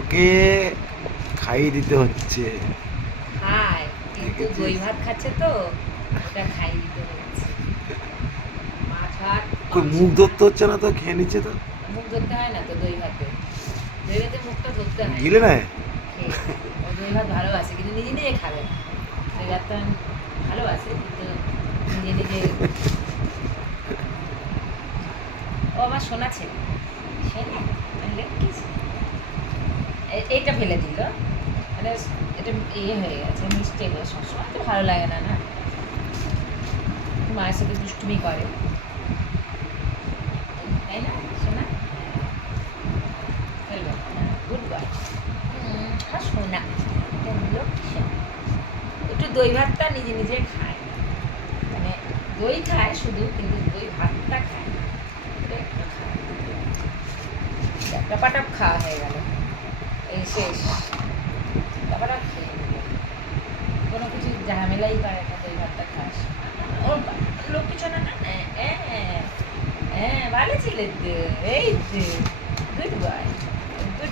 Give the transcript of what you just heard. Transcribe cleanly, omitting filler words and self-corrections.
ওকে খাইয়ে দিতে হচ্ছে। খায়, কিন্তু দেখেছিস? দই ভাত খাচ্ছে তো ওটা খাইয়ে দিতে হচ্ছে। মাছ ভাত, কই মাংস মুখ ভাত। ধরতে হচ্ছে না তো, খেয়ে নিচ্ছে তো। মুখ ধরতে হয় না তো দই ভাতে। দই ভাতে মুখটা ধরতে হয় না। গিলে নেয়। খেয়ে নেয়। ও দই ভাত ভালোবাসে কিন্তু নিজে নিজে খাবে না। দই ভাতটা ভালোবাসে কিন্তু নিজে নিজে। ও আমার সোনা ছেলে। শোনে, লক্ষ্মী ছেলে। এইটা ফেলে দিল, মানে এটা ইয়ে হয়ে গেছে, মিস্টেক হয়ে। সবসময় তো ভালো লাগে না না। মায়ের সাথে দুষ্টুমি করে, তাই না সোনা? ফেলবে না, গুড বয়। আর সোনা, লক্ষ্মী সোনা। একটু দই ভাতটা নিজে নিজে খায়, মানে দই খায় শুধু, কিন্তু দই ভাতটা খায় না। ওটা একটু খায়, টপাটপ খাওয়া হয়ে গেল, এই শেষ। টপাটপ খেয়ে নিল, কোনো কিছু ঝামেলাই করে না, দই ভাতটা খাস। ওর লক্ষ্মী সোনা না, হ্যাঁ হ্যাঁ, ভালো ছিলে তো, এই তো, গুড বয়।